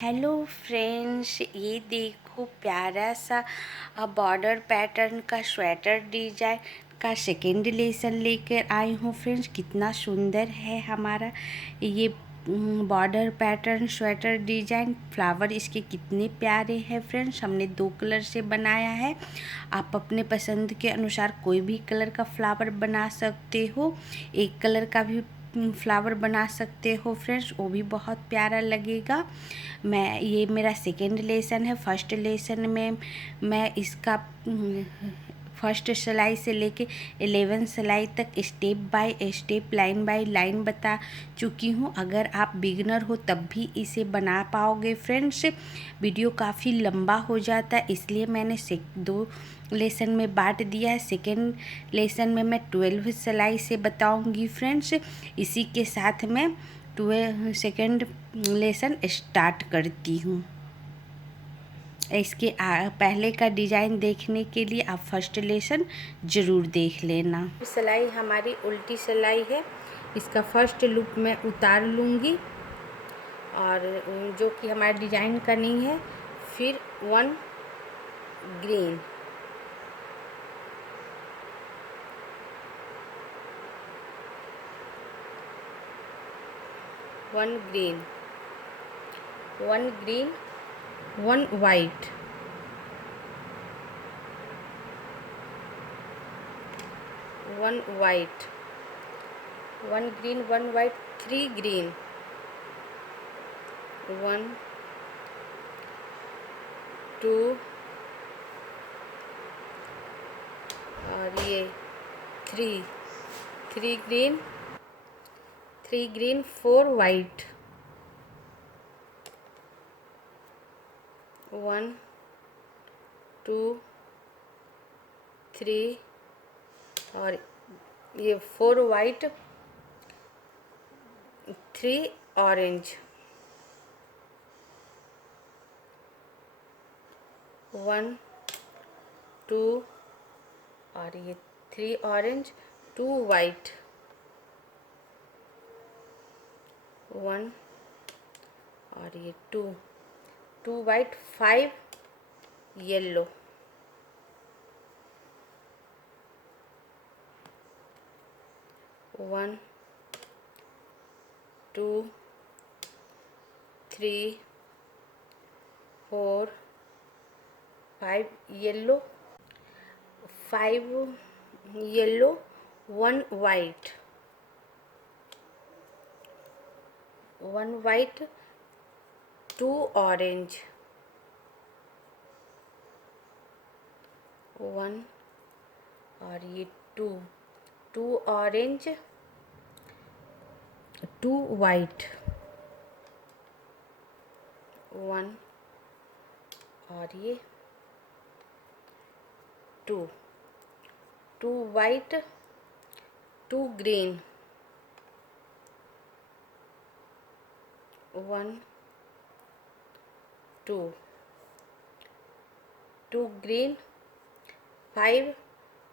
Hello friends, ये देखो प्यारा सा बॉर्डर पैटर्न का स्वेटर डिजाइन का सेकेंड लेसन लेकर आई हूँ। फ्रेंड्स, कितना सुंदर है हमारा ये border pattern sweater design. Flower इसके कितने प्यारे हैं फ्रेंड्स। हमने 2 कलर से बनाया है। आप अपने पसंद के अनुसार कोई भी कलर का फ्लावर बना सकते हो। एक कलर का भी फ्लावर बना सकते हो फ्रेंड्स, वो भी बहुत प्यारा लगेगा। ये मेरा सेकेंड लेसन है। फर्स्ट लेसन में मैं इसका फर्स्ट सिलाई से लेके 11 सिलाई तक step by step line by line बता चुकी हूँ। अगर आप बिगनर हो तब भी इसे बना पाओगे फ्रेंड्स। वीडियो काफ़ी लंबा हो जाता है, इसलिए मैंने 2 लेसन में बांट दिया है। सेकेंड लेसन में मैं 12 सिलाई से बताऊंगी फ्रेंड्स। इसी के साथ मैं सेकेंड लेसन स्टार्ट करती हूँ। इसके पहले का डिजाइन देखने के लिए आप फर्स्ट लेसन ज़रूर देख लेना। सिलाई हमारी उल्टी सिलाई है। इसका फर्स्ट लूप मैं उतार लूँगी और जो कि हमारे डिजाइन का नहीं है। फिर 1 green, 1 green, 1 green, 1 white, 1 white, 1 green, 1 white, 3 green, 1 2 और ये 3 ग्रीन, 3 ग्रीन, 4 वाइट, 1 2 3 और ये 4 वाइट, 3 ऑरेंज, 1 2 और ये 3 ऑरेंज, 2 वाइट, 1 और ये 2 white, 5 yellow, 1 2 3 4 5 yellow, 5 yellow, 1 white, 1 white, 2 orange, 1 और ये 2 ऑरेंज, 2 वाइट, 1 और ये 2 वाइट, 2 ग्रीन, 1 2 ग्रीन, 5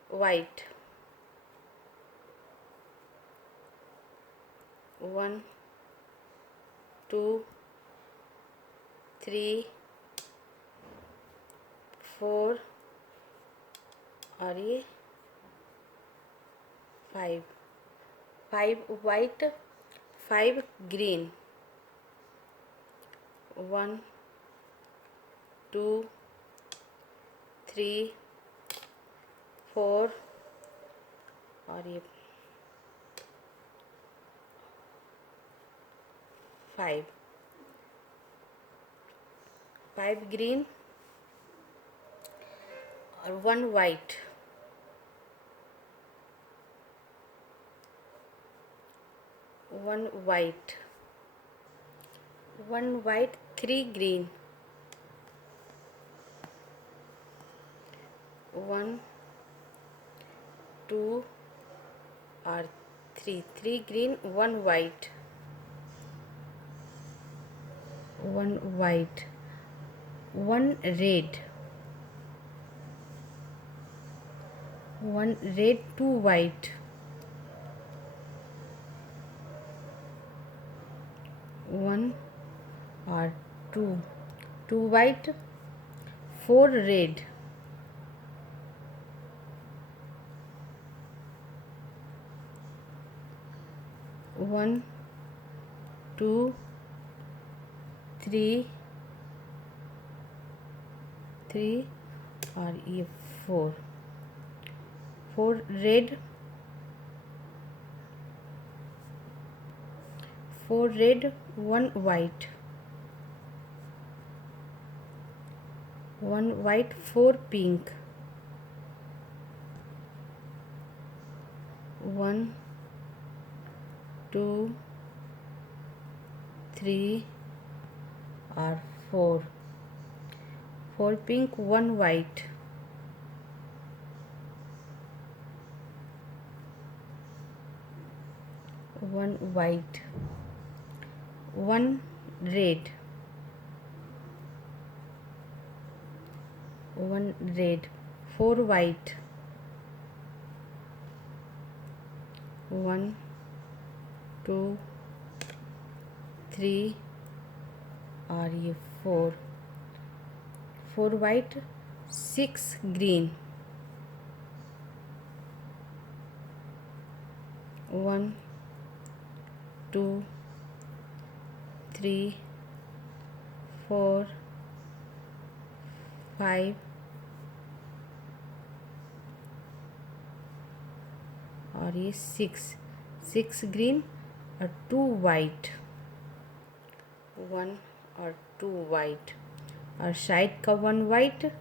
वाइट, 1 2 3 4 और ये 5 वाइट, 5 ग्रीन, 1 2 3 4 और ये 5 ग्रीन और 1 वाइट, 1 वाइट, 1 वाइट, 3 ग्रीन, 1 2 और 3 green, 1 white, 1 white, 1 red, 1 red, 2 white, 1 और 2, 2 white, 4 red, 1, 2, 3 और ये 4 red, 4 red, 1 white, 4 pink, 1, 2, 3 और 4 pink, 1 white, 1 white, 1 red, 1 red, 4 white, 1, 2, 3 और ये 4 white, 6 green, 1, 2, 3, 4, 5 और ये 6 ग्रीन और 2 वाइट, 1 और 2 वाइट और साइड का 1 वाइट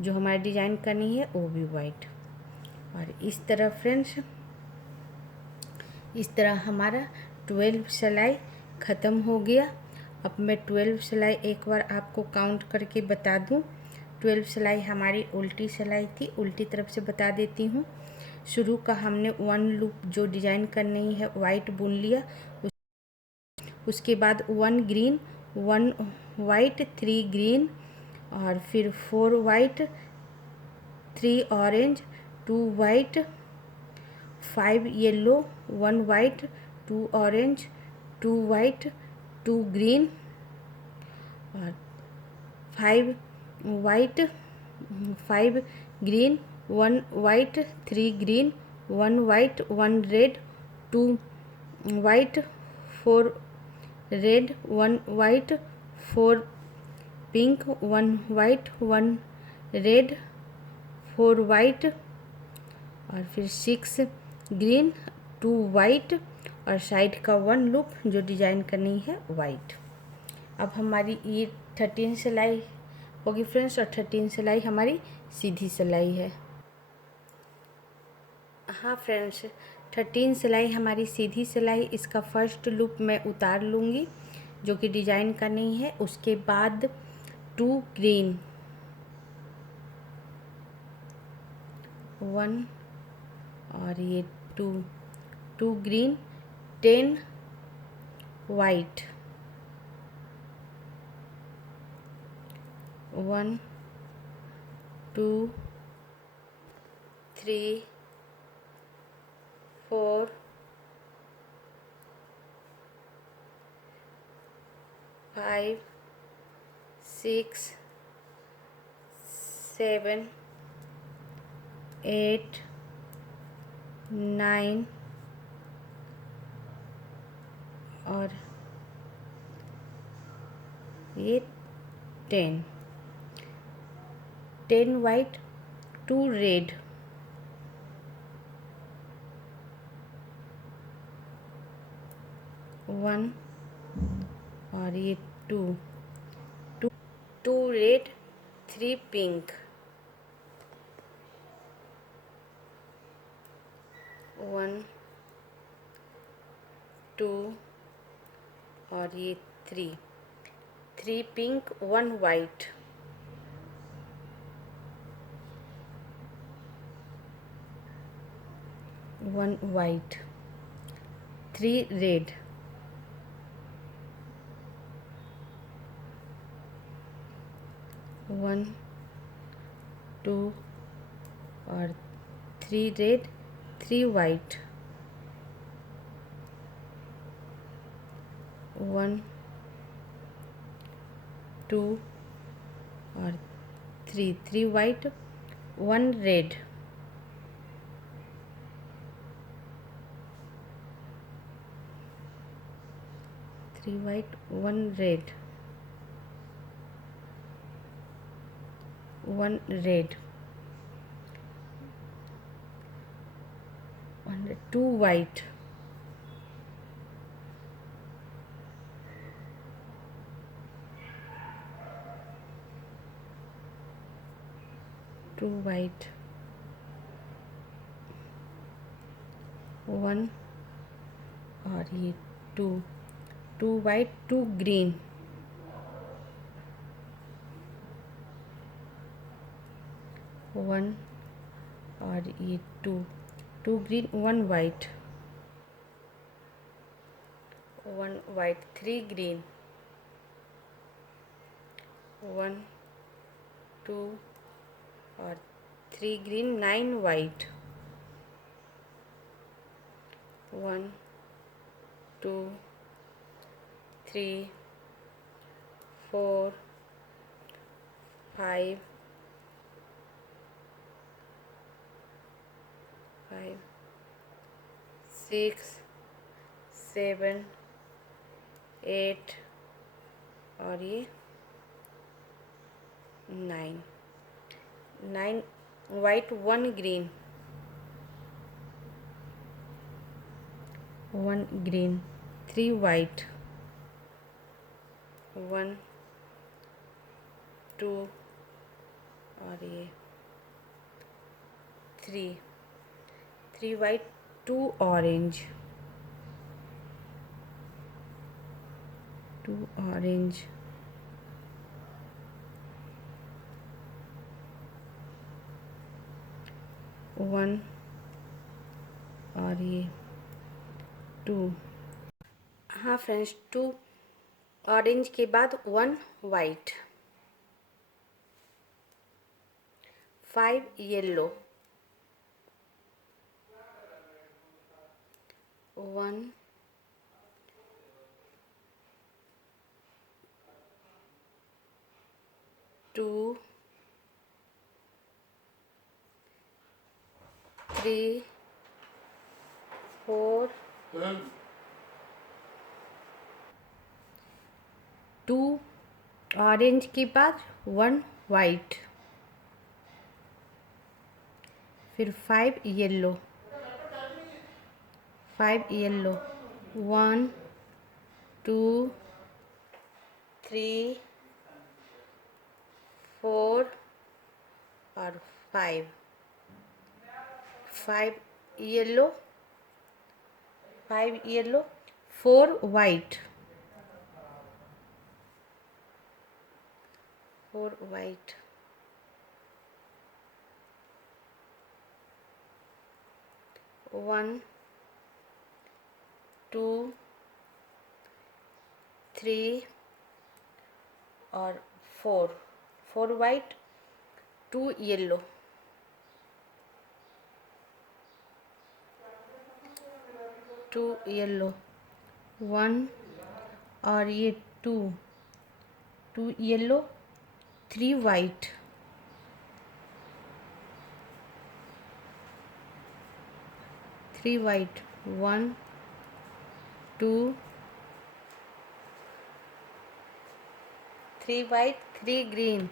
जो हमारी डिज़ाइन करनी है वो भी वाइट। और इस तरह फ्रेंड्स, इस तरह हमारा 12 सिलाई ख़त्म हो गया। अब मैं 12 सिलाई एक बार आपको काउंट करके बता दूं। 12 सिलाई हमारी उल्टी सिलाई थी, उल्टी तरफ से बता देती हूँ। शुरू का हमने 1 लूप जो डिज़ाइन करनी है वाइट बुन लिया, उसके बाद 1 ग्रीन, 1 वाइट, 3 ग्रीन और फिर 4 white, 3 orange, 2 white, 5 yellow, 1 white, 2 orange, 2 white, 2 green और 5 white, 5 green, 1 white, 3 green, 1 white, 1 red, 2 white, 4 red, 1 white, 4 pink, 1 white, 1 red, 4 white और फिर 6 ग्रीन, 2 वाइट और साइड का 1 लूप जो डिज़ाइन करनी है वाइट। अब हमारी ये 13 सिलाई होगी फ्रेंड्स और 13 सिलाई हमारी सीधी सिलाई है। हाँ फ्रेंड्स, 13 सिलाई हमारी सीधी सिलाई, इसका फर्स्ट लूप मैं उतार लूँगी जो कि डिज़ाइन करनी है। उसके बाद 2 ग्रीन, 1 और ये 2 ग्रीन, 10 वाइट, 1, 2, 3, 4, 5, 6, 7, 8, 9 और ये 10 वाइट, 2 रेड, 1 और ये 2 रेड, 3 पिंक, 1, 2 और ये 3 पिंक, 1 वाइट, 1 वाइट, 3 रेड, 1, 2 और 3 रेड, 3 वाइट, 1, 2 और 3, 3 white 1 red, 3 white 1 red, 1 red, 2 white, 2 white 1 और ये 2, 2 वाइट 2 ग्रीन, 1 और ये 2, 2 ग्रीन 1 वाइट, 1 वाइट 3 ग्रीन, 1 2 और 3 ग्रीन 9 वाइट, 1 2 3 4 5 5 6 7 8 और ये 9, 9 वाइट 1 ग्रीन, 1 ग्रीन 3 वाइट, 1 2 और ये 3, 3 वाइट 2 ऑरेंज, 2 ऑरेंज, 1 और ये 2। हाँ फ्रेंड्स, 2 ऑरेंज के बाद 1 वाइट, 5 येलो, 1 2 3 4 2 ऑरेंज के बाद 1 वाइट, फिर 5 येलो, 5 येलो 1 2 3 4 और 5, 5 येलो, 5 येलो 4 वाइट, 4 वाइट, 1 2 3 और 4, 4 वाइट 2 येलो, 2 येलो 1 और ये 2, 2 yellow 3 white, 3 white 1 2 3 white 3 green,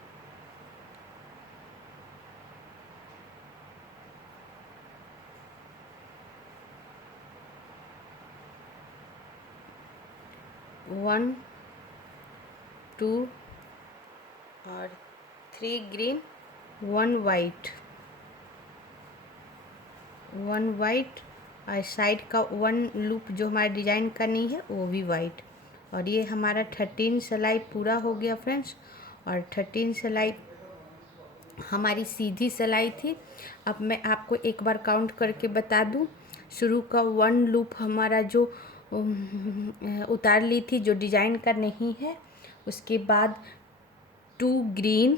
1 2 और 3 ग्रीन 1 वाइट, 1 वाइट और साइड का 1 लूप जो हमारे डिजाइन का नहीं है वो भी वाइट। और ये हमारा 13 सिलाई पूरा हो गया फ्रेंड्स। और 13 सिलाई हमारी सीधी सिलाई थी। अब मैं आपको एक बार काउंट करके बता दूं। शुरू का 1 लूप हमारा जो उतार ली थी, जो डिजाइन का नहीं है। उसके बाद 2 green,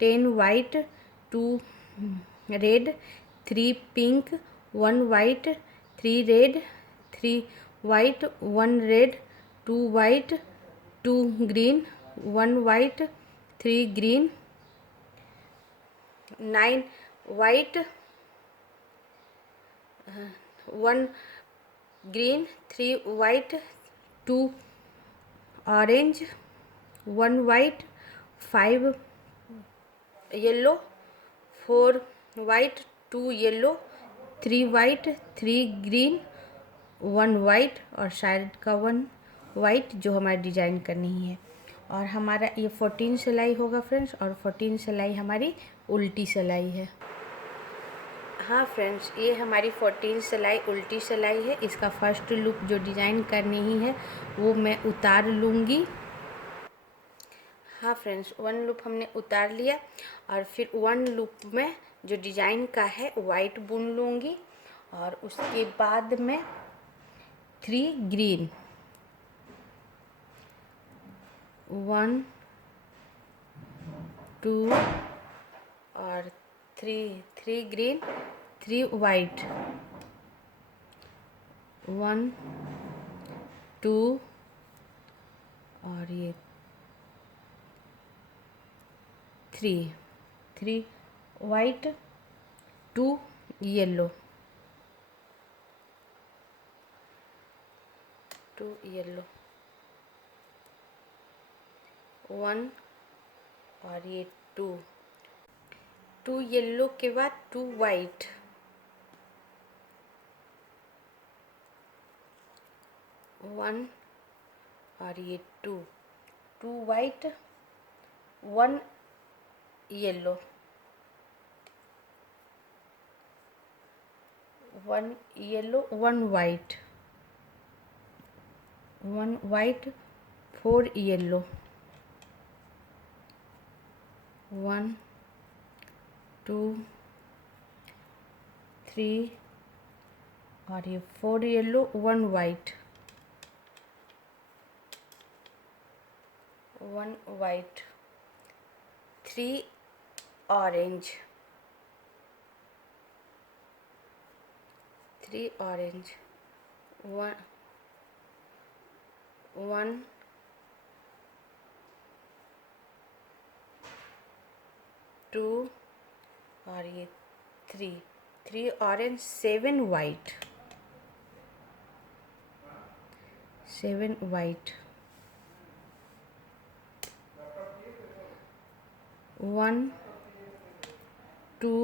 10 white, 2 red, 3 pink, 1 white, 3 red, 3 white, 1 red, 2 white, 2 green, 1 white 3 green, 9 white 1 green 3 white 2 orange 1 white 5 yellow 4 white 2 yellow 3 white 3 green 1 white और शायद का 1 वाइट जो हमारी डिजाइन करनी है। और हमारा ये 14 सिलाई होगा फ्रेंड्स, और 14 सिलाई हमारी उल्टी सिलाई है। हाँ फ्रेंड्स, ये हमारी 14 सिलाई उल्टी सिलाई है। इसका फर्स्ट लूप जो डिज़ाइन करनी ही है वो मैं उतार लूँगी। हाँ फ्रेंड्स, 1 लूप हमने उतार लिया और फिर 1 लूप में जो डिज़ाइन का है वाइट बुन लूँगी और उसके बाद में 3 ग्रीन 1 2 और 3 ग्रीन 3 वाइट 1 2 और ये 3 वाइट 2 येलो 2 येलो 1 और ये 2 येलो के बाद 2 वाइट 1 और ये 2 white 1 yellow 1 yellow 1 white 1 white 4 yellow 1 2 3 और ये 4 yellow 1 white 1 white 3 orange 3 orange 1 2 और ये 3 ऑरेंज 7 वाइट 7 वाइट 1 2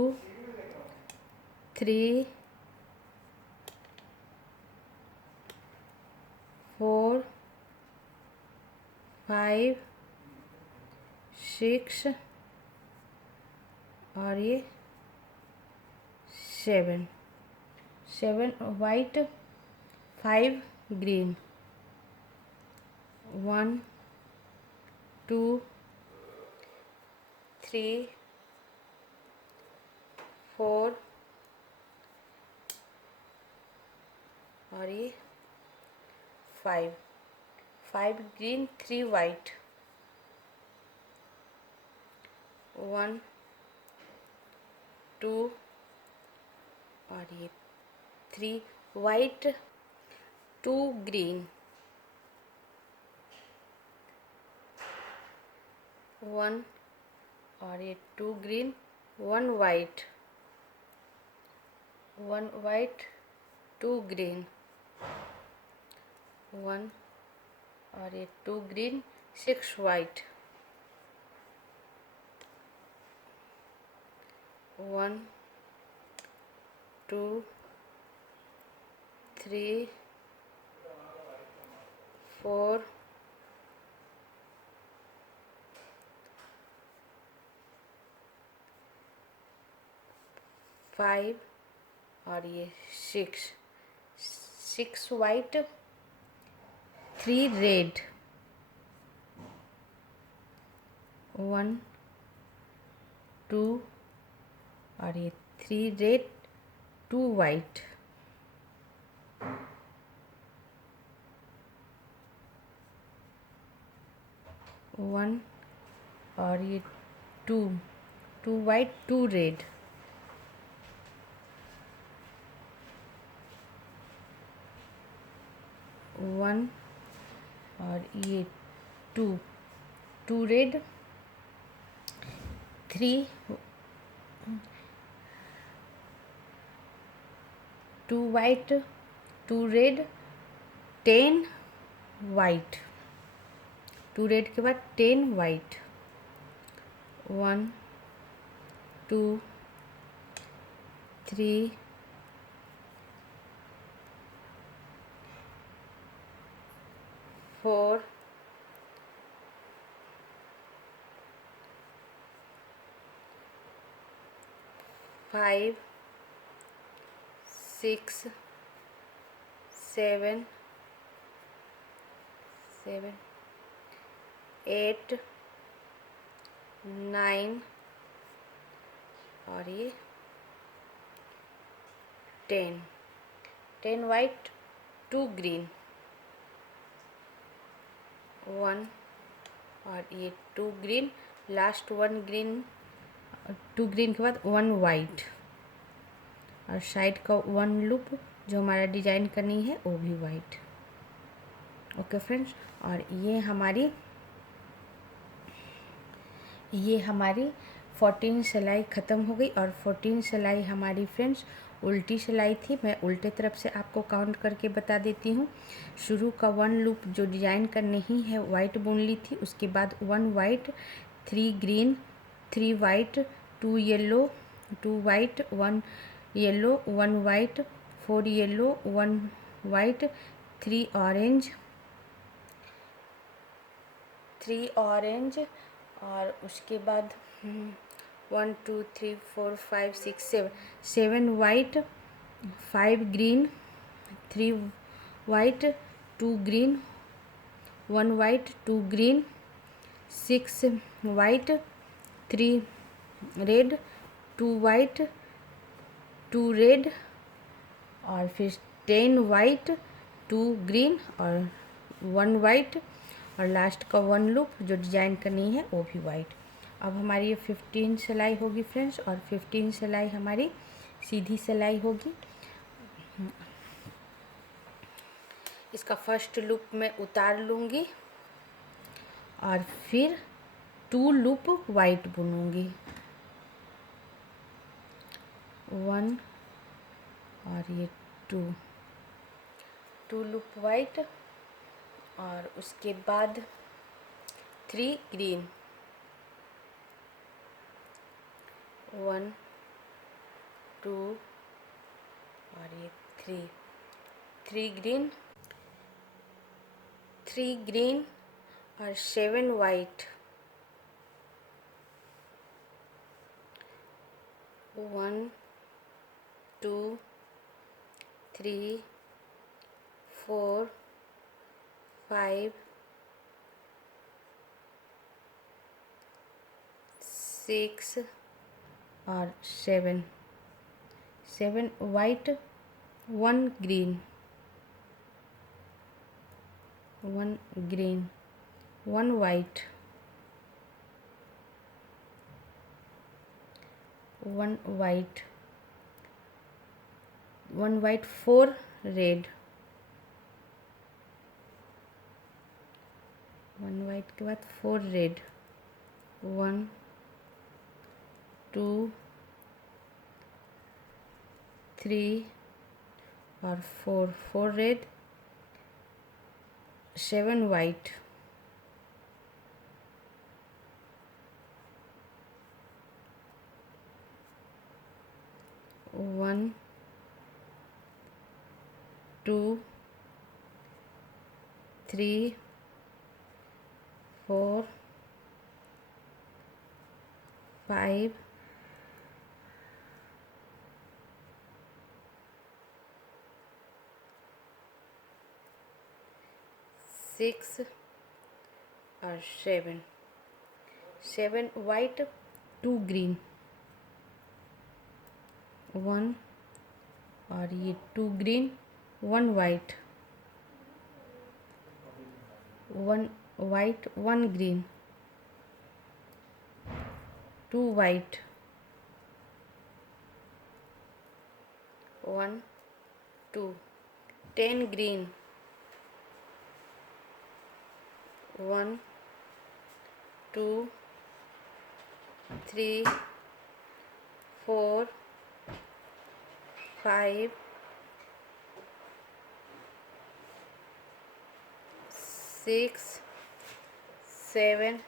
3 4 5 6 और ये 7 वाइट 5 ग्रीन 1 2 3 4 और ये 5 ग्रीन 3 वाइट 1 2 और ये 3 वाइट 2 ग्रीन 1 और ये 2 ग्रीन 1 वाइट 2 ग्रीन 1 और ये 2 ग्रीन 6 वाइट 1 2 3 4 5 और ये 6 वाइट 3 रेड 1 2 और ये 3 रेड 2 वाइट 1 और ये 2 वाइट 2 रेड 1 और ये 2 2 red, 3, 2 white, 2 red, 10 white, 2 red के बाद 10 white, 1, 2, 3, 4, 5, 6, 7, 8, 9 और ये 10 वाइट, 2 ग्रीन, 1 और ये 2 ग्रीन, लास्ट 1 ग्रीन, 2 ग्रीन के बाद 1 वाइट और साइड का 1 लूप जो हमारा डिजाइन करनी है वो भी वाइट। ओके फ्रेंड्स, और ये हमारी 14 सिलाई ख़त्म हो गई। और 14 सिलाई हमारी फ्रेंड्स उल्टी सिलाई थी। मैं उल्टे तरफ से आपको काउंट करके बता देती हूँ। शुरू का 1 लूप जो डिजाइन करनी ही है वाइट बुन ली थी, उसके बाद 1 white, 3 green, 3 white, 2 yellow, 2 white, 1 yellow, 1 white, 4 yellow, 1 white, 3 orange, 3 orange और उसके बाद 1 2 3 4 5 6 7, 7 white, 5 green, 3 white, 2 green, 1 white, 2 green, 6 white, 3 red, 2 white, 2 red और फिर 10 वाइट, 2 ग्रीन और 1 वाइट और लास्ट का 1 लूप जो डिजाइन करनी है वो भी वाइट। अब हमारी ये 15 सिलाई होगी फ्रेंड्स, और 15 सिलाई हमारी सीधी सिलाई होगी। इसका फर्स्ट लूप मैं उतार लूँगी और फिर 2 लूप वाइट बुनूंगी, 1 और ये 2 लूप वाइट और उसके बाद 3 ग्रीन, 1 2 और ये 3 ग्रीन, 3 ग्रीन और 7 वाइट, 1 2 3 4 5 6 और 7 white, 1 green, 1 green, 1 white, 1 white, 1 white, 4 red, 1 white के बाद 4 रेड, 1 2 3 और 4 रेड, 7 वाइट, 1 2 3 4 5 6 और 7 वाइट, 2 ग्रीन, 1 और ये 2 green, 1 white, 1 white, 1 green, 2 white, 1 2 10 green, 1 2 3 4 5 6 7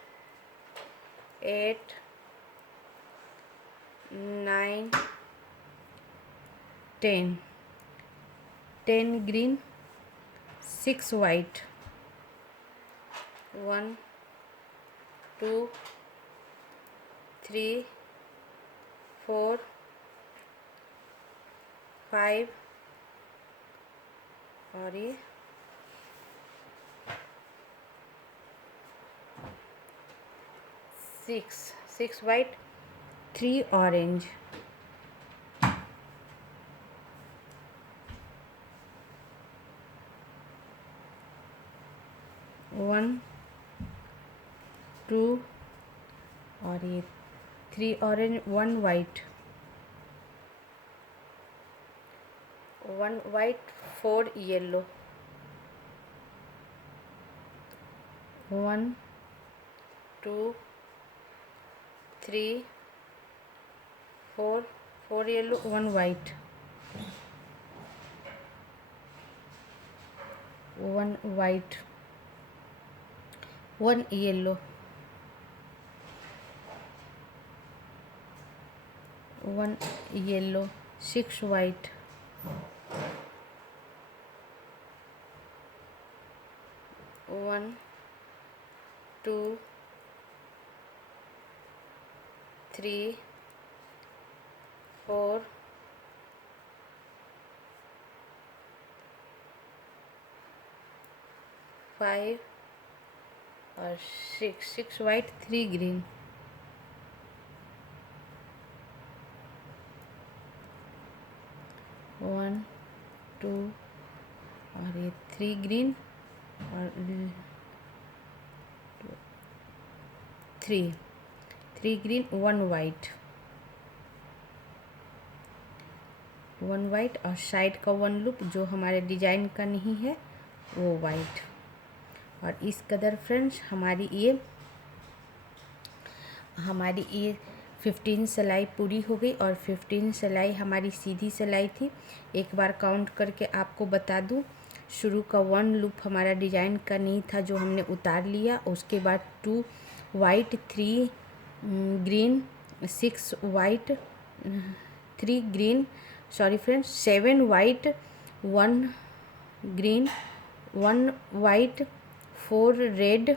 8 9 10 10 green, 6 white. 1 2 3 4 5 और ये 6 white, 3 orange. 1 2 और ये 3 orange, 1 white, 1 white, 4 yellow. 1 2 3 4 4 yellow, 1 white, 1 white, 1 yellow, 1 yellow, 6 white, 1 2 3 4 5 और 6 वाइट, 3 ग्रीन. 1 2 और ये 3 ग्रीन और 3 ग्रीन, 1 वाइट, 1 वाइट और साइड का 1 लूप जो हमारे डिजाइन का नहीं है वो वाइट. और इस कदर फ्रेंड्स हमारी ये 15 सिलाई पूरी हो गई. और 15 सिलाई हमारी सीधी सिलाई थी. एक बार काउंट करके आपको बता दूं, शुरू का 1 लूप हमारा डिजाइन का नहीं था जो हमने उतार लिया. उसके बाद 2 white, 3 green, 6 white, 3 green, sorry friends, 7 white, 1 green, 1 white, 4 red,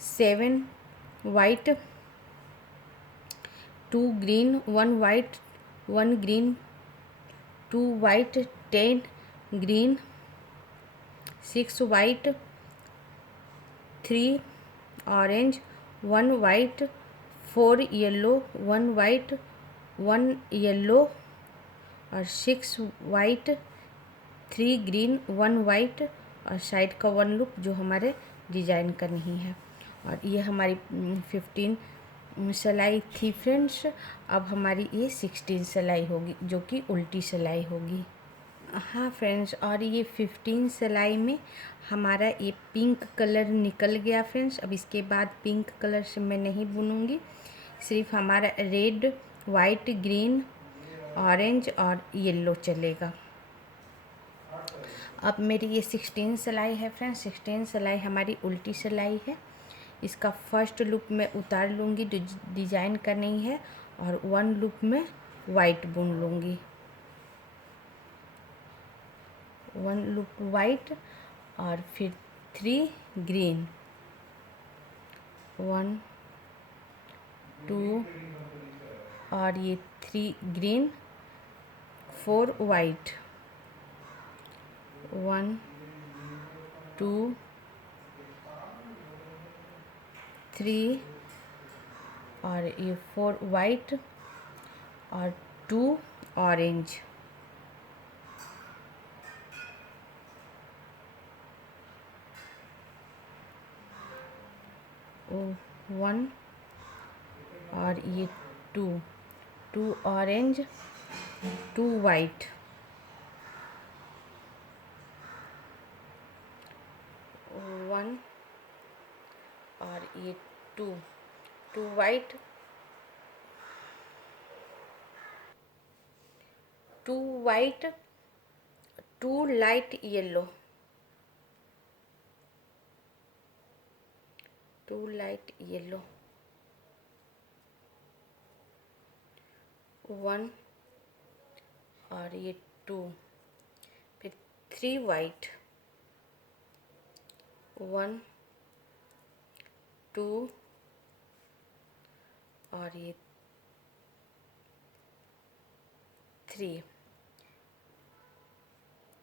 7 white, 2 green, 1 white, 1 green, 2 white, 10 green, 6 white, 3 orange, 1 white, 4 yellow, 1 white, 1 yellow और 6 वाइट, 3 ग्रीन, 1 वाइट और साइड का 1 लूप जो हमारे डिजाइन का नहीं है. और ये हमारी 15 सिलाई थी फ्रेंड्स. अब हमारी ये 16 सिलाई होगी जो कि उल्टी सिलाई होगी. हाँ फ्रेंड्स, और ये 15 सिलाई में हमारा ये पिंक कलर निकल गया फ्रेंड्स. अब इसके बाद पिंक कलर से मैं नहीं बुनूंगी, सिर्फ हमारा रेड, वाइट, ग्रीन, ऑरेंज और येलो चलेगा. अब मेरी ये 16 सिलाई है फ्रेंड्स. 16 सिलाई हमारी उल्टी सिलाई है. इसका फर्स्ट लूप मैं उतार लूँगी, डिजाइन का नहीं है, और 1 लूप में वाइट बुन लूँगी. 1 लूप वाइट और फिर 3 ग्रीन, 1 2 और ये 3 ग्रीन, 4 वाइट, 1 2 3 और ये 4 वाइट और 2 ऑरेंज. 1 और ये 2 ऑरेंज, 2 वाइट, 1 और ये two, two white, two white, two light yellow, two light yellow, one और ये टू, फिर थ्री वाइट, वन, टू और ये three,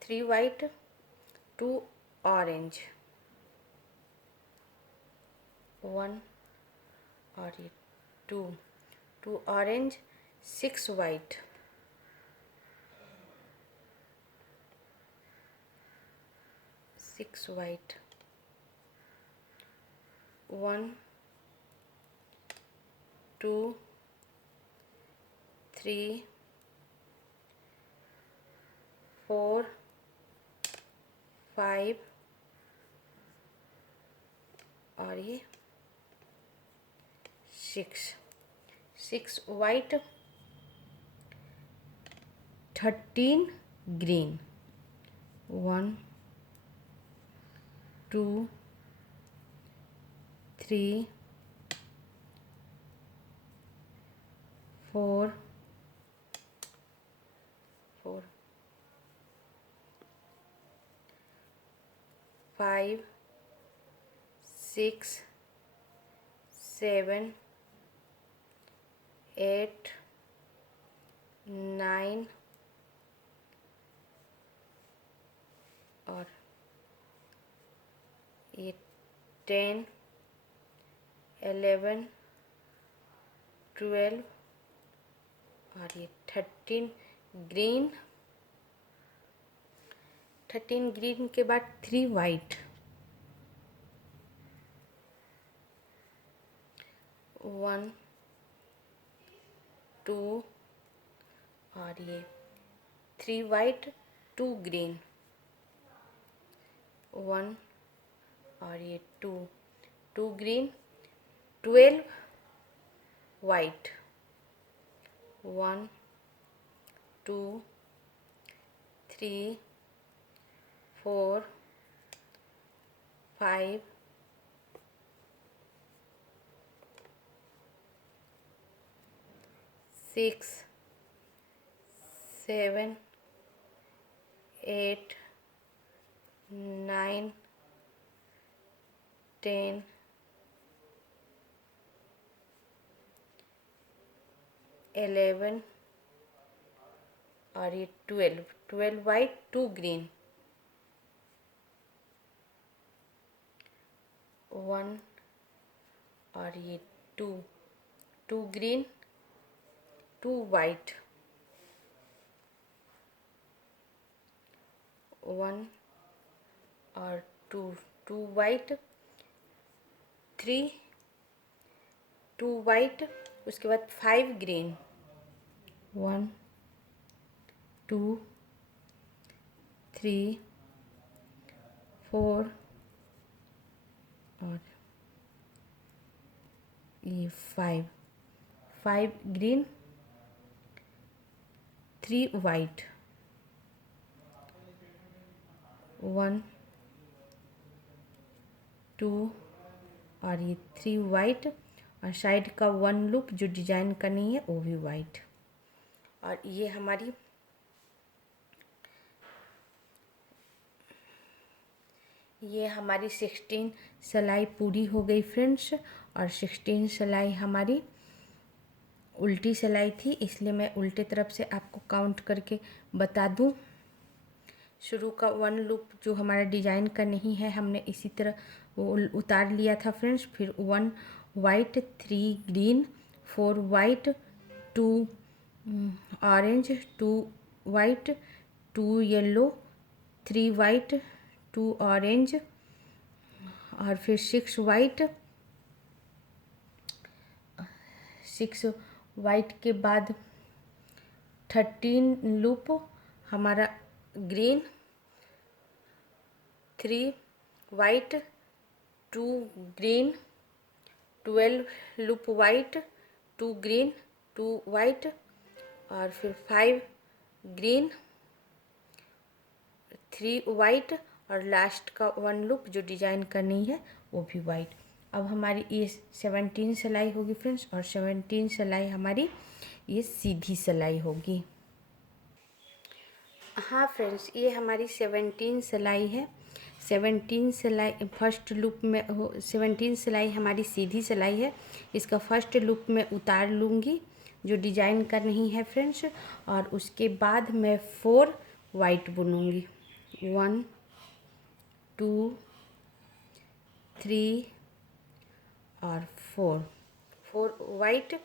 three white, two orange, one और ये two, two orange, six white, six white, one, two, three, four, five और ये six, six white, 13 green, one, two, three, four, four, five, six, seven, eight, nine और ये 10, 11, 12 और ये 13 green, 13 green के बाद थ्री वाइट, वन, टू और ये three white, two green, one और ये two, two green, 12 white, one, two, three, four, five, six, seven, eight, nine, 10, 11 और ये 12, 12 वाइट, टू ग्रीन, वन और ये two, two green, two white, one और two, two white, three, two white, उसके बाद five green, one, two, three, four और ये five, five green, three white, one, two और ये थ्री वाइट और साइड का वन लूप जो डिजाइन करनी है वो भी वाइट। और ये हमारी 16 सिलाई पूरी हो गई फ्रेंड्स। और 16 सिलाई हमारी उल्टी सिलाई थी, इसलिए मैं उल्टे तरफ से आपको काउंट करके बता दूं। शुरू का वन लूप जो हमारा डिजाइन का नहीं है, हमने इसी तरह वो उतार लिया था फ्रेंड्स। फिर one white, three green, four white, two orange, two white, two yellow, three white, two orange और फिर सिक्स वाइट, सिक्स वाइट के बाद 13 लूप हमारा green, three white, two green, 12 loop white, 2 green, 2 white, और फिर 5 green, 3 white, और last का 1 loop जो डिजाइन करनी है वो भी वाइट। अब हमारी ये 17 सिलाई होगी फ्रेंड्स, और 17 सिलाई हमारी ये सीधी सिलाई होगी। हाँ फ्रेंड्स, ये हमारी 17 सिलाई है। 17 सिलाई फर्स्ट लूप में 17 सिलाई हमारी सीधी सिलाई है। इसका फर्स्ट लूप में उतार लूँगी जो डिजाइन करनी है फ्रेंड्स, और उसके बाद मैं 4 वाइट बुनूँगी। 1 2 3 और 4 वाइट।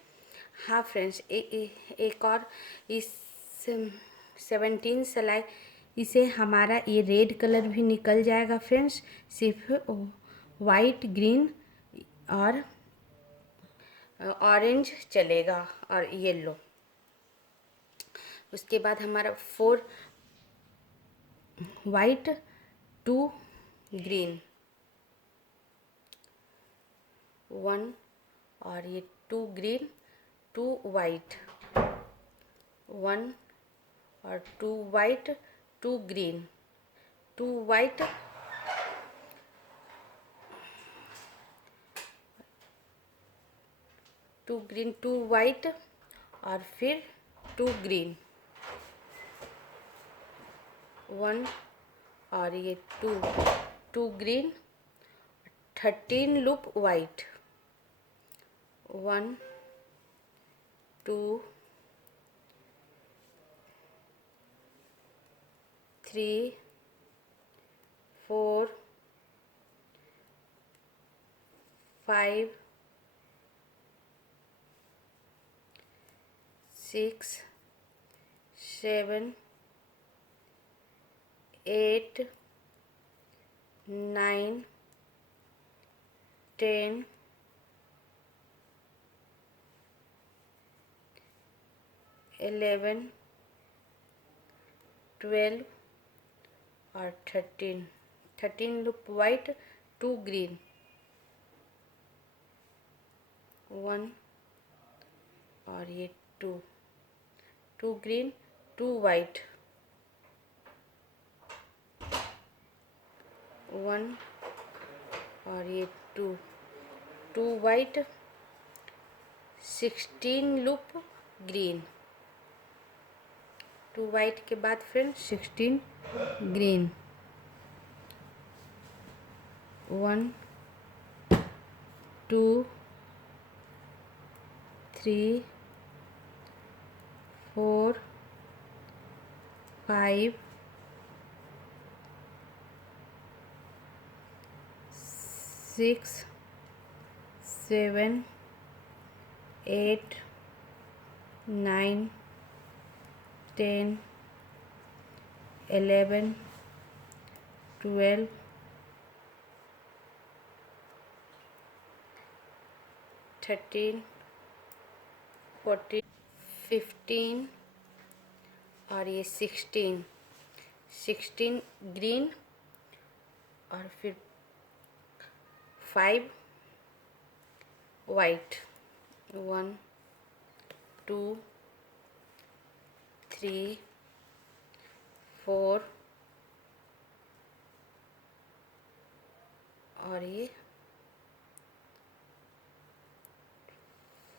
हाँ फ्रेंड्स, एक और इस 17 सिलाई, इसे हमारा ये रेड कलर भी निकल जाएगा फ्रेंड्स, सिर्फ वाइट, ग्रीन और ऑरेंज चलेगा और येलो। उसके बाद हमारा 4 वाइट, 2 ग्रीन, 1 और ये 2 ग्रीन, 2 वाइट, 1 और 2 white, 2 green, 2 white, 2 green, 2 white, और फिर 2 ग्रीन, 1 और ये 2 ग्रीन, 13 लूप वाइट, 1 2 3 4 5 6 7 8 9 10 11 12 और 13 लूप वाइट, 2 ग्रीन, 1 और ये 2 ग्रीन, 2 वाइट, 1 और ये 2 वाइट, 16 लूप ग्रीन, 2 वाइट के बाद फिर 16 ग्रीन, 1 2 3 4 5 6 7 8 9 10 11 12 13 14 15 और ये 16 ग्रीन, और फिर 5 वाइट, 1 2 3 4 और ये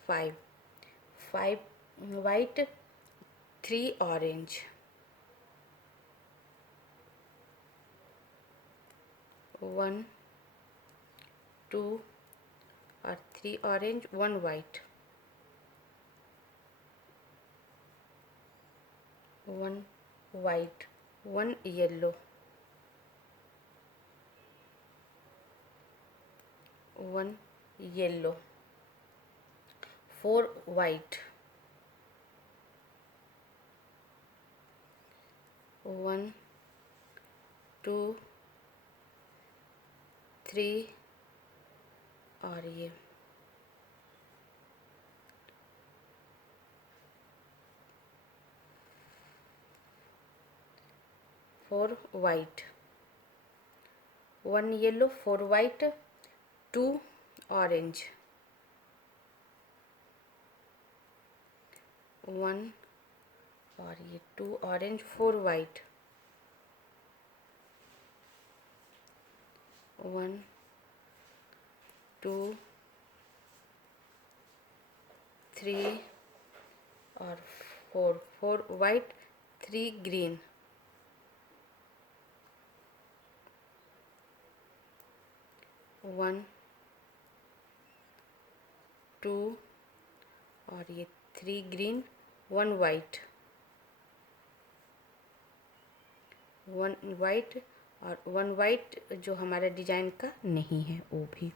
5 वाइट, 3 ऑरेंज, 1 2 और 3 orange, 1 white, 1 white, 1 yellow, 1 yellow, 4 white, 1 2 3 और ये 4 वाइट, 1 येलो, 4 वाइट, 2 ऑरेंज, 1 और ये 2 ऑरेंज, 4 वाइट, 1 2 3 और 4, 4 वाइट, 3 ग्रीन, 1 2 और ये 3 ग्रीन, 1 वाइट, 1 वाइट और 1 वाइट जो हमारा डिजाइन का नहीं है वो भी।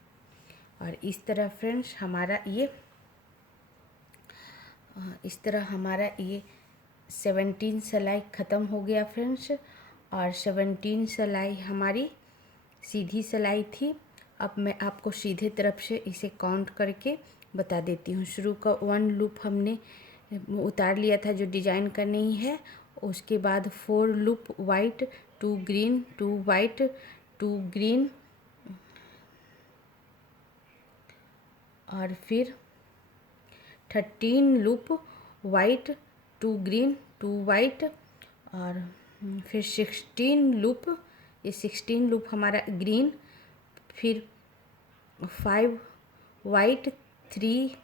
और इस तरह फ्रेंड्स हमारा ये इस तरह हमारा ये 17 सिलाई ख़त्म हो गया फ्रेंड्स। और 17 सिलाई हमारी सीधी सिलाई थी। अब मैं आपको सीधे तरफ से इसे काउंट करके बता देती हूँ। शुरू का 1 लूप हमने उतार लिया था जो डिजाइन का नहीं है। उसके बाद 4 loop white, 2 green, 2 white, 2 green, और फिर 13 लूप वाइट, 2 ग्रीन, 2 वाइट, और फिर 16 लूप, ये 16 लूप हमारा ग्रीन, फिर 5 white, 3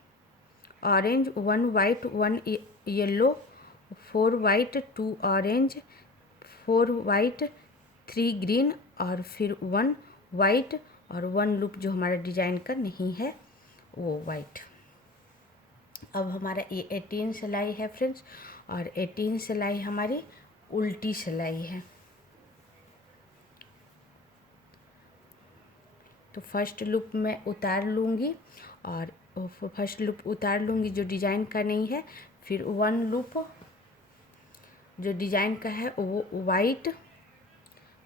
orange, 1 white, 1 yellow, 4 white, 2 orange, 4 white, 3 green, और फिर 1 वाइट और 1 लूप जो हमारा डिजाइन का नहीं है वो वाइट। अब हमारा ये 18 सिलाई है फ्रेंड्स। और 18 सिलाई हमारी उल्टी सिलाई है। तो फर्स्ट लूप मैं उतार लूँगी और फर्स्ट लूप उतार लूँगी जो डिजाइन का नहीं है। फिर 1 लूप जो डिजाइन का है वो वाइट,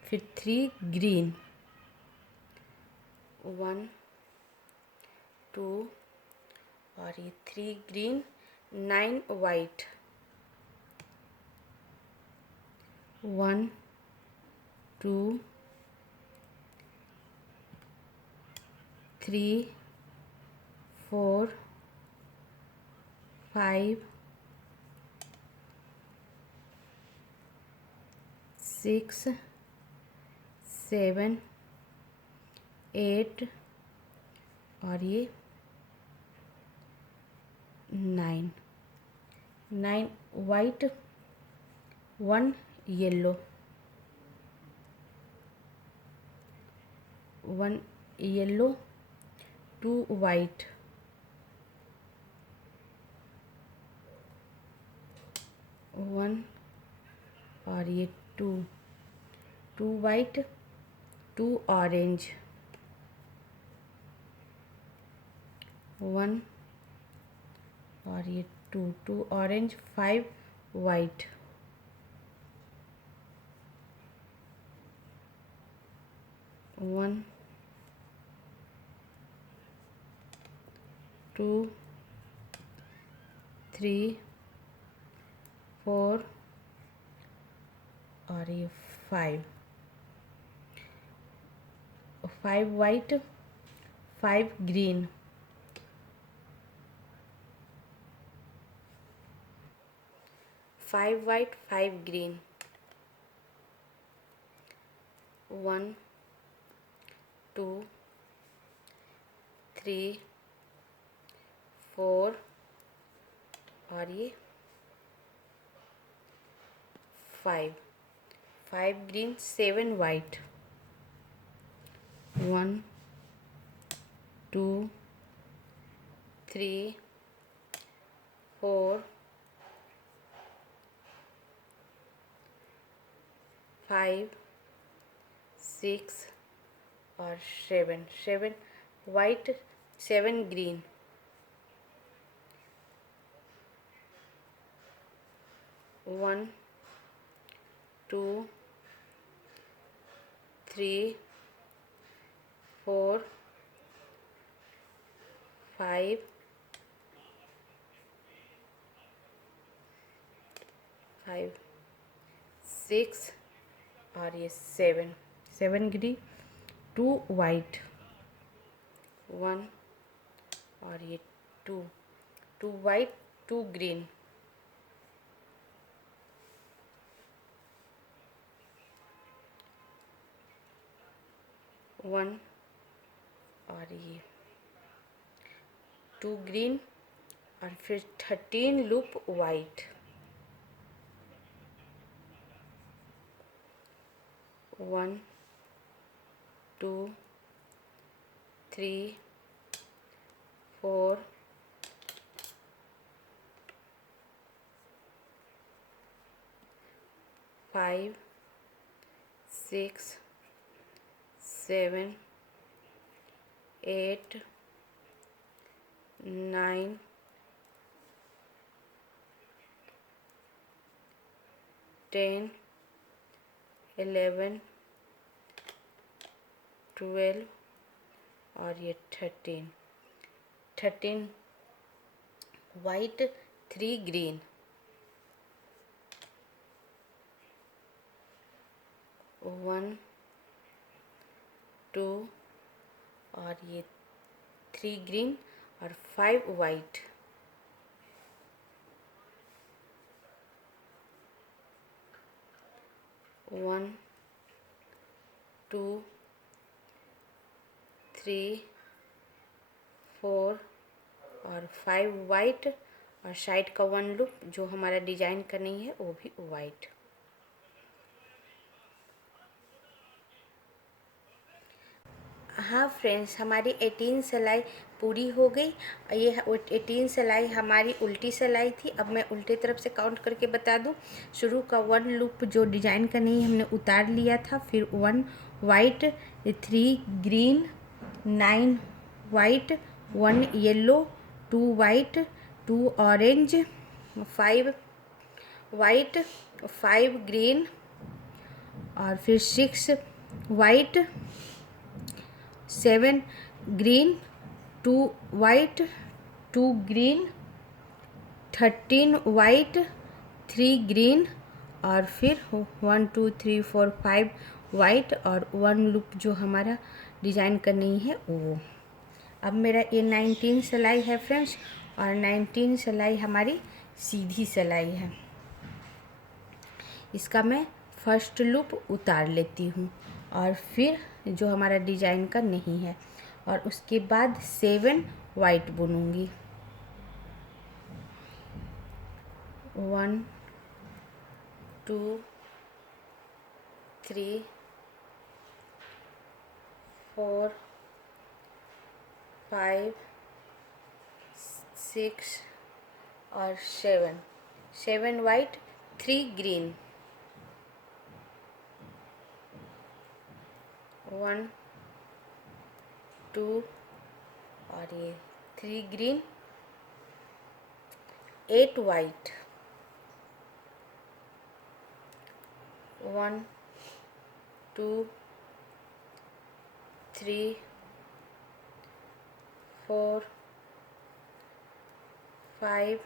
फिर 3 ग्रीन, 1 2 और ये 3 ग्रीन, 9 वाइट, 1 2 3 4 5 6 7 8 और ये 9 वाइट, 1 येलो, 1 येलो, 2 वाइट, 1 और ये 2 वाइट, 2 ऑरेंज, 1 और ये 2 ऑरेंज, 5 वाइट, 1 2 3 4 और ये 5 वाइट, 5 ग्रीन, 5 वाइट, 5 ग्रीन, 1 2 3 4 और ये 5 ग्रीन, 7 वाइट, 1 2 3 4 5 6 और 7 वाइट, 7 ग्रीन, 1 2 3 4 5 6 और ये 7 ग्रीन, 2 वाइट, 1 और ये 2 वाइट, 2 ग्रीन, 1 और ये 2 ग्रीन और फिर 13 लूप वाइट। 1 2 3 4 5 6 7 8 9 10 11 12 और ये 13 वाइट 3 ग्रीन। 1 2 और ये 3 ग्रीन और 5 वाइट। 1 2 3 4 और 5 वाइट और साइड का 1 लूप जो हमारा डिजाइन का नहीं है वो भी वाइट। हाँ फ्रेंड्स, हमारी 18 सिलाई पूरी हो गई। ये 18 सिलाई हमारी उल्टी सिलाई थी। अब मैं उल्टी तरफ से काउंट करके बता दूँ। शुरू का 1 लूप जो डिजाइन का नहीं हमने उतार लिया था, फिर 1 white, 3 green, 9 white, 1 yellow, 2 white, 2 orange, 5 white, 5 green और फिर 6 white, 7 green, 2 white, 2 green, 13 white, 3 green और फिर 1 2 3 4 5 वाइट और 1 लूप जो हमारा डिजाइन का नहीं है वो। अब मेरा ये 19 सिलाई है फ्रेंड्स, और 19 सिलाई हमारी सीधी सिलाई है। इसका मैं फर्स्ट लूप उतार लेती हूँ और फिर जो हमारा डिजाइन का नहीं है, और उसके बाद 7 वाइट बुनूंगी। 1 2 3 4 5 6 और 7 वाइट, 3 ग्रीन। 1 2 और ये 3 ग्रीन, 8 वाइट। 1 2 3 4 5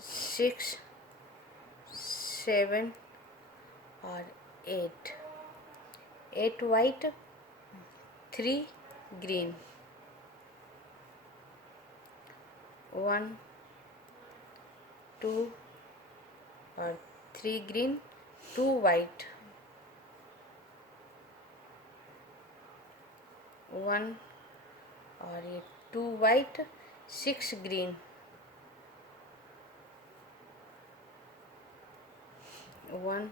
6 7 और 8 वाइट, 3 ग्रीन। 1 2 और 3 ग्रीन, 2 वाइट। 1 और ये 2 वाइट, 6 ग्रीन। 1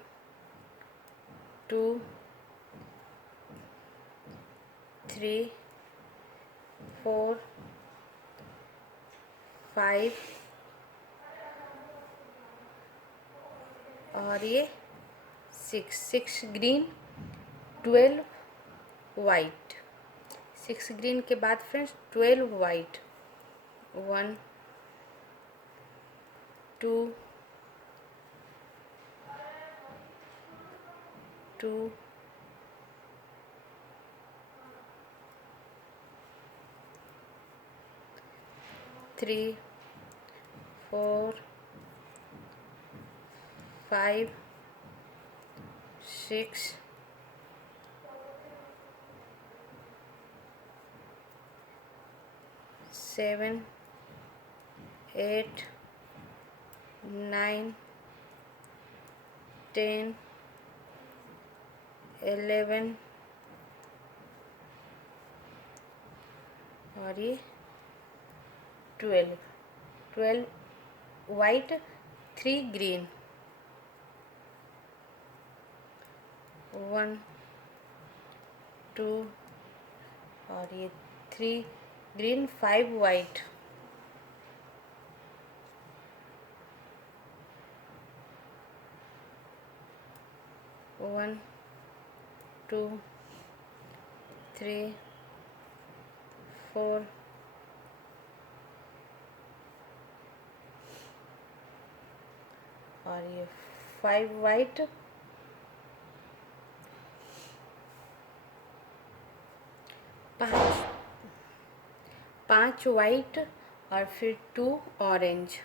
2 3 4 5 और ये 6 ग्रीन, 12 वाइट। 6 ग्रीन के बाद फ्रेंड्स 12 वाइट। 1 2 2 3 4 5 6 7 8 9 10 11 और ये 12, 12 वाइट, 3 ग्रीन, 1 2 और ये 3 ग्रीन, 5 वाइट, 1 2 3 4 और ये 5 वाइट, 5 वाइट और फिर 2 ऑरेंज,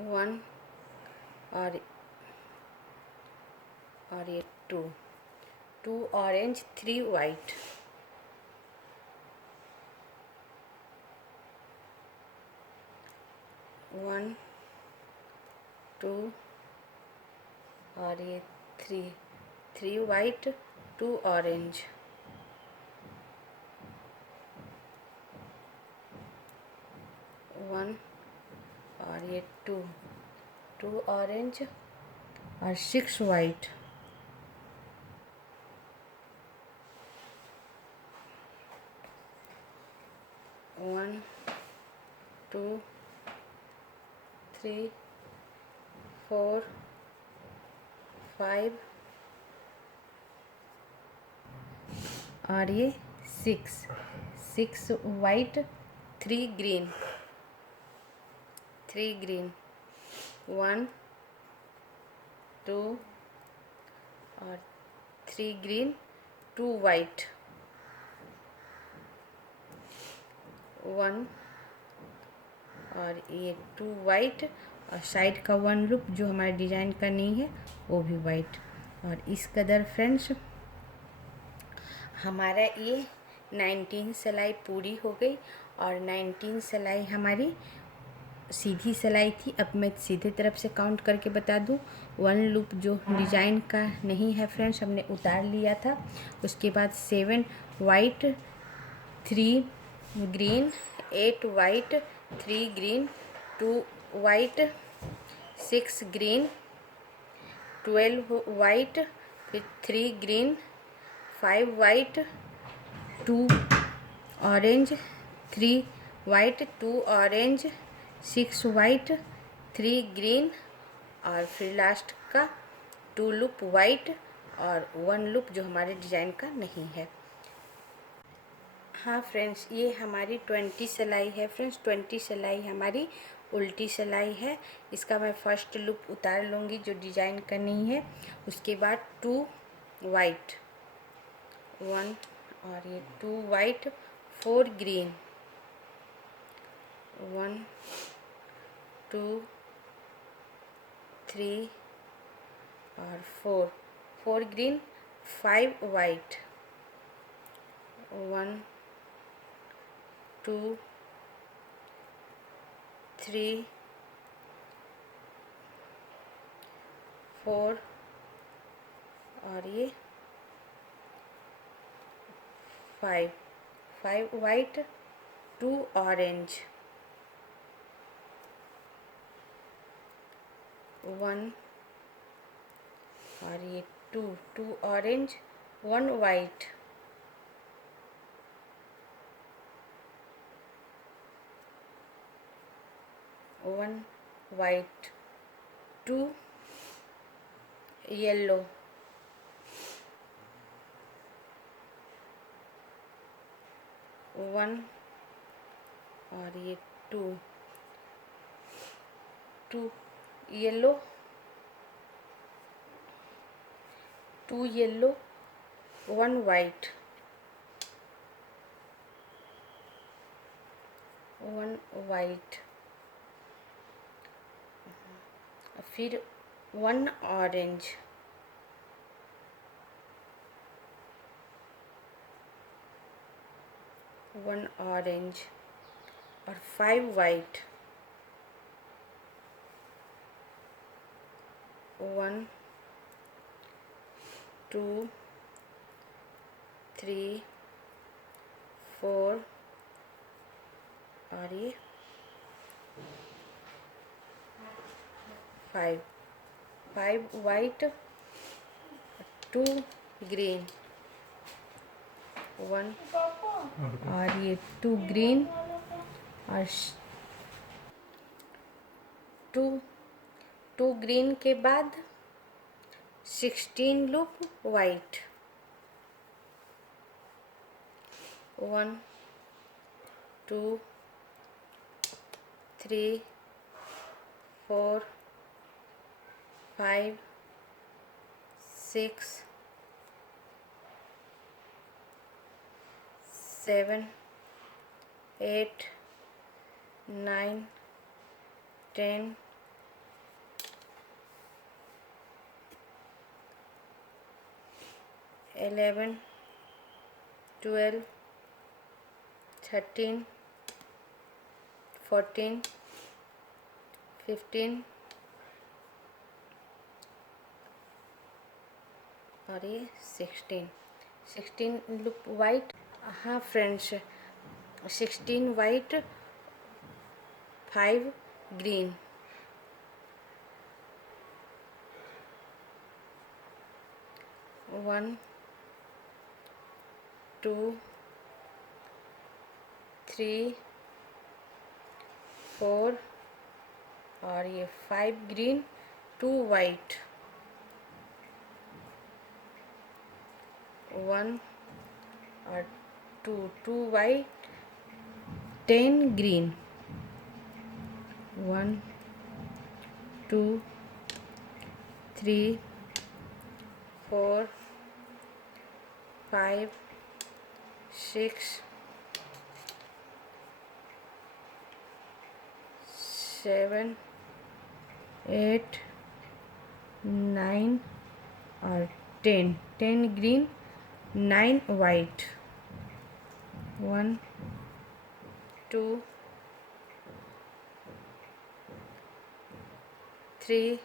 वन और ये 2 ऑरेंज, 3 वाइट, 1 2 और ये 3 वाइट, 2 ऑरेंज, 1 और ये 2 ऑरेंज और 6 वाइट, 1 2 3 4 5 और ये 6 वाइट, 3 ग्रीन, 1 2 और 3 ग्रीन, 2 वाइट, 1 और ये 2 वाइट और साइड का 1 लूप जो हमारे डिजाइन का नहीं है वो भी वाइट। और इस कदर फ्रेंड्स हमारा ये 19 सिलाई पूरी हो गई और 19 सिलाई हमारी सीधी सिलाई थी। अब मैं सीधे तरफ से काउंट करके बता दूं। 1 लूप जो डिजाइन का नहीं है फ्रेंड्स हमने उतार लिया था। उसके बाद 7 white, 3 green, 8 white, 3 green, 2 white, 6 green, 12 white, फिर 3 green, 5 white, 2 orange, 3 white, 2 orange, 6 white, 3 green और फिर लास्ट का 2 लूप वाइट और 1 लूप जो हमारे डिजाइन का नहीं है। हाँ फ्रेंड्स ये हमारी 20 सिलाई है फ्रेंड्स। 20 सिलाई हमारी उल्टी सिलाई है। इसका मैं फर्स्ट लूप उतार लूँगी जो डिजाइन का नहीं है। उसके बाद 2 वाइट, 1 और ये 2 वाइट, 4 ग्रीन, 1 2 3 और 4 ग्रीन, 5 वाइट, 1 2 3 4 और ये 5 वाइट, 2 ऑरेंज, 1 और ये 2 ऑरेंज, 1 वाइट, 1 वाइट, 2 येलो, 1 और ये 2 येलो, 2 येलो, 1 वाइट, 1 वाइट, फिर 1 ऑरेंज, 1 ऑरेंज और 5 वाइट, 1 2 3 4 और ये 5 वाइट, 2 ग्रीन, 1 और ये 2 ग्रीन और 2 ग्रीन के बाद 16 लूप वाइट, 1 2 3 4 5 6 7 8 9 10 11 12 13 14 15 और ये 16 लूप वाइट। हाँ फ्रेंड्स, 16 वाइट 5 ग्रीन, 1 2 3 4 और ये 5 ग्रीन 2 वाइट, 1 और 2 वाइट 10 ग्रीन, 1 2 3 4 5 6 7 8 9 और 10 ग्रीन 9 वाइट, 1 2 3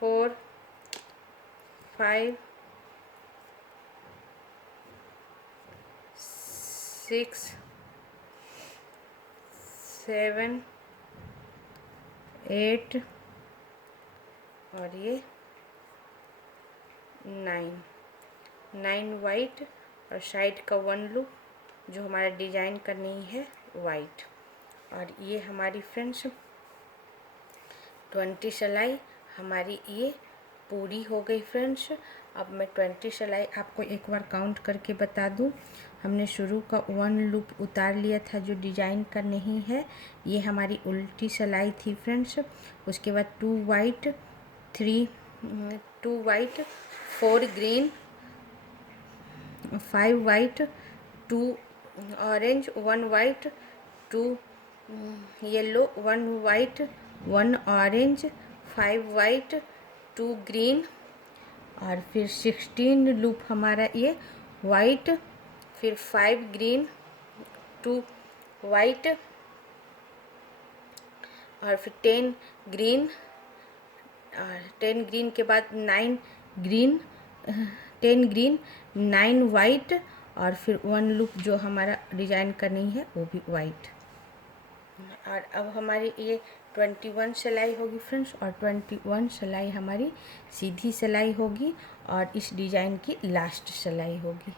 4 5 6 7 8 और ये 9 वाइट और साइड का 1 लूप जो हमारा डिजाइन करनी है वाइट। और ये हमारी फ्रेंड्स 20 सिलाई हमारी ये पूरी हो गई फ्रेंड्स। अब मैं 20 सिलाई आपको एक बार काउंट करके बता दूं। हमने शुरू का 1 लूप उतार लिया था जो डिजाइन का नहीं है, ये हमारी उल्टी सिलाई थी फ्रेंड्स। उसके बाद 2 white 4 green 5 white 2 orange 1 white 2 yellow 1 white 1 orange 5 white 2 green और फिर 16 लूप हमारा ये वाइट, फिर 5 ग्रीन 2 वाइट और फिर 10 ग्रीन और 10 ग्रीन के बाद 9 ग्रीन 10 ग्रीन 9 वाइट और फिर 1 लूप जो हमारा डिजाइन करनी है वो भी वाइट। और अब हमारी ये 21 सिलाई होगी फ्रेंड्स और 21 सिलाई हमारी सीधी सिलाई होगी और इस डिजाइन की लास्ट सिलाई होगी।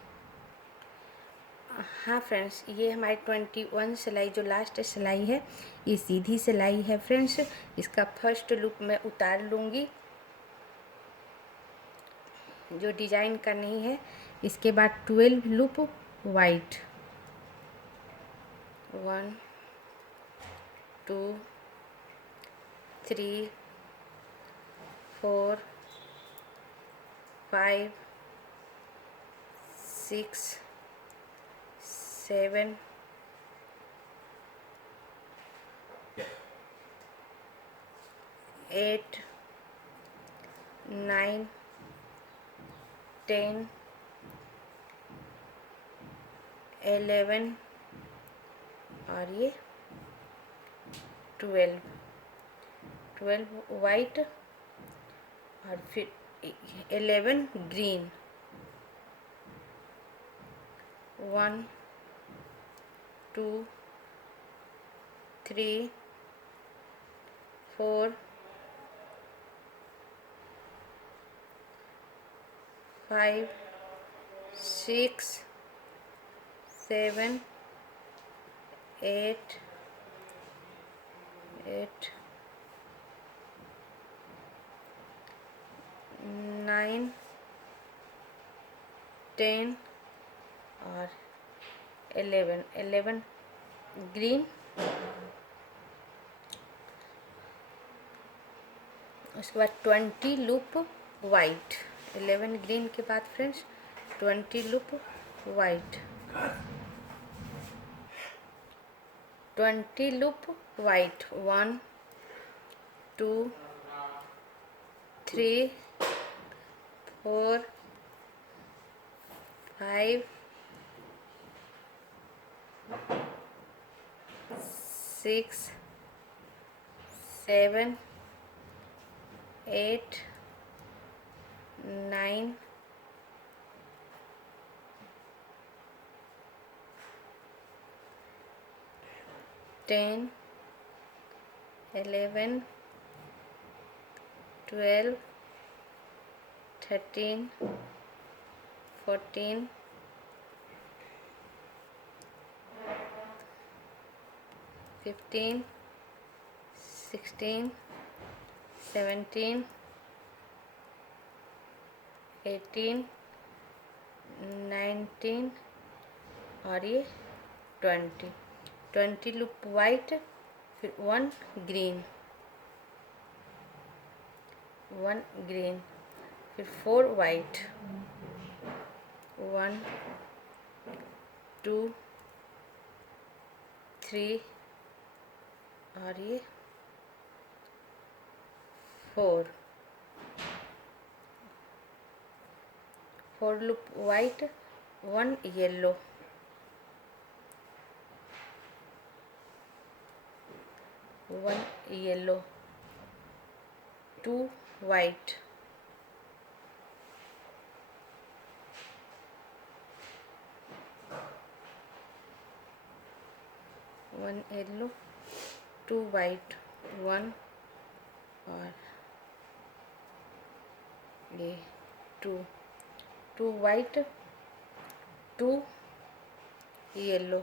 हाँ फ्रेंड्स, ये हमारी 21 सिलाई जो लास्ट सिलाई है ये सीधी सिलाई है फ्रेंड्स। इसका फर्स्ट लूप मैं उतार लूँगी जो डिजाइन करनी है। इसके बाद 12 लूप वाइट 1 2 3 4 5 6 7 8 9 10 11 और ये 12 वाइट और फिर 11 ग्रीन। 1 2 3 4 5 6 7 8 9 10 और 11 ग्रीन। उसके बाद 20 लूप वाइट। 11 ग्रीन के बाद friends 20 loop white. 20 loop white. 1 2 3 4 5 6 7 8 9 10 11 12 13 14 15 16 17 18 19 और ये 20 लूप वाइट। फिर 1 ग्रीन फिर 4 वाइट। 1 2 3 और ये 4 loop white. 1 yellow. 2 white. 1 yellow 2 white. 1 और ये 2 वाइट 2 येलो।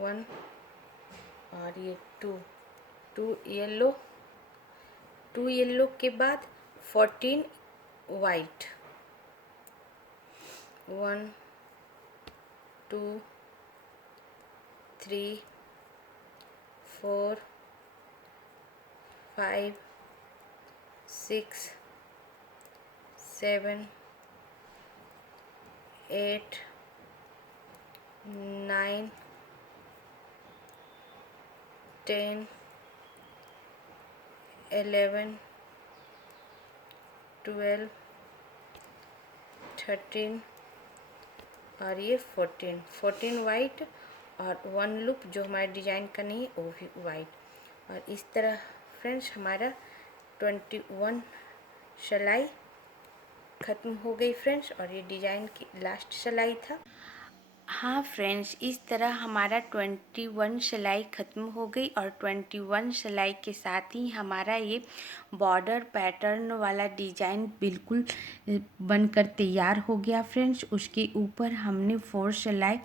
1 और ये 2 येलो। 2 येलो के बाद 14 वाइट। 1 2 3 4 5 6 7 8 9 10 11 12 13 और ये 14 वाइट और 1 लूप जो हमारे डिजाइन का नहीं है वो भी वाइट। और इस तरह फ्रेंड्स हमारा 21 सिलाई ख़त्म हो गई फ्रेंड्स। और ये डिजाइन की लास्ट सिलाई था। हाँ फ्रेंड्स, इस तरह हमारा 21 सिलाई ख़त्म हो गई और 21 सिलाई के साथ ही हमारा ये बॉर्डर पैटर्न वाला डिज़ाइन बिल्कुल बनकर तैयार हो गया फ्रेंड्स। उसके ऊपर हमने 4 सिलाई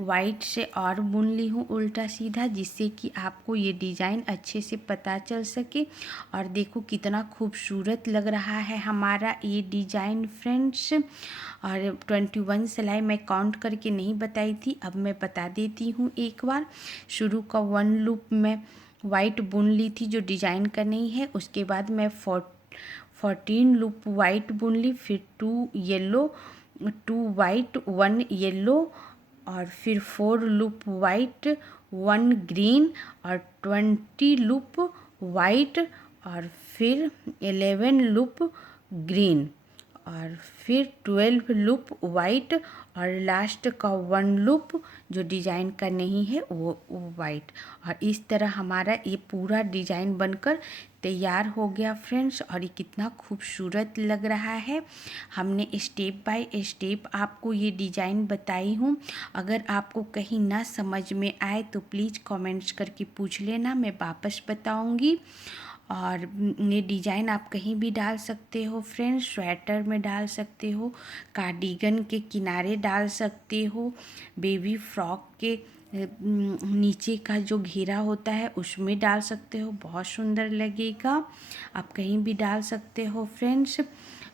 वाइट से और बुन ली हूँ उल्टा सीधा, जिससे कि आपको ये डिज़ाइन अच्छे से पता चल सके। और देखो कितना खूबसूरत लग रहा है हमारा ये डिज़ाइन फ्रेंड्स। और 21 सिलाई मैं काउंट करके नहीं बताई थी, अब मैं बता देती हूँ एक बार। शुरू का 1 लूप मैं वाइट बुन ली थी जो डिज़ाइन का नहीं है। उसके बाद मैं 14 लूप वाइट बुन ली। फिर 2 येलो 2 वाइट 1 येलो और फिर 4 लूप वाइट 1 ग्रीन और 20 लूप वाइट और फिर 11 लूप ग्रीन और फिर 12 लूप वाइट और लास्ट का 1 लूप जो डिजाइन का नहीं है वो वाइट। और इस तरह हमारा ये पूरा डिजाइन बनकर तैयार हो गया फ्रेंड्स। और ये कितना खूबसूरत लग रहा है। हमने स्टेप बाय स्टेप आपको ये डिजाइन बताई हूँ। अगर आपको कहीं ना समझ में आए तो प्लीज़ कमेंट्स करके पूछ लेना, मैं वापस बताऊँगी। और ये डिज़ाइन आप कहीं भी डाल सकते हो फ्रेंड्स, स्वेटर में डाल सकते हो, कार्डिगन के किनारे डाल सकते हो, बेबी फ्रॉक के नीचे का जो घेरा होता है उसमें डाल सकते हो, बहुत सुंदर लगेगा। आप कहीं भी डाल सकते हो फ्रेंड्स।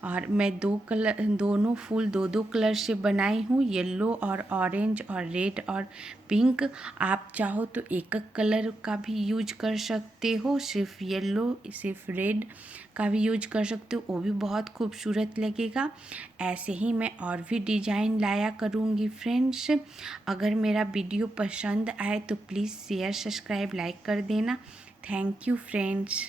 और मैं दोनों फूल दो दो कलर से बनाई हूँ, येलो और ऑरेंज और रेड और पिंक। आप चाहो तो एक कलर का भी यूज कर सकते हो, सिर्फ येलो सिर्फ रेड का भी यूज कर सकते हो, वो भी बहुत खूबसूरत लगेगा। ऐसे ही मैं और भी डिज़ाइन लाया करूँगी फ्रेंड्स। अगर मेरा वीडियो पसंद आए तो प्लीज़ शेयर सब्सक्राइब लाइक कर देना। Thank you friends.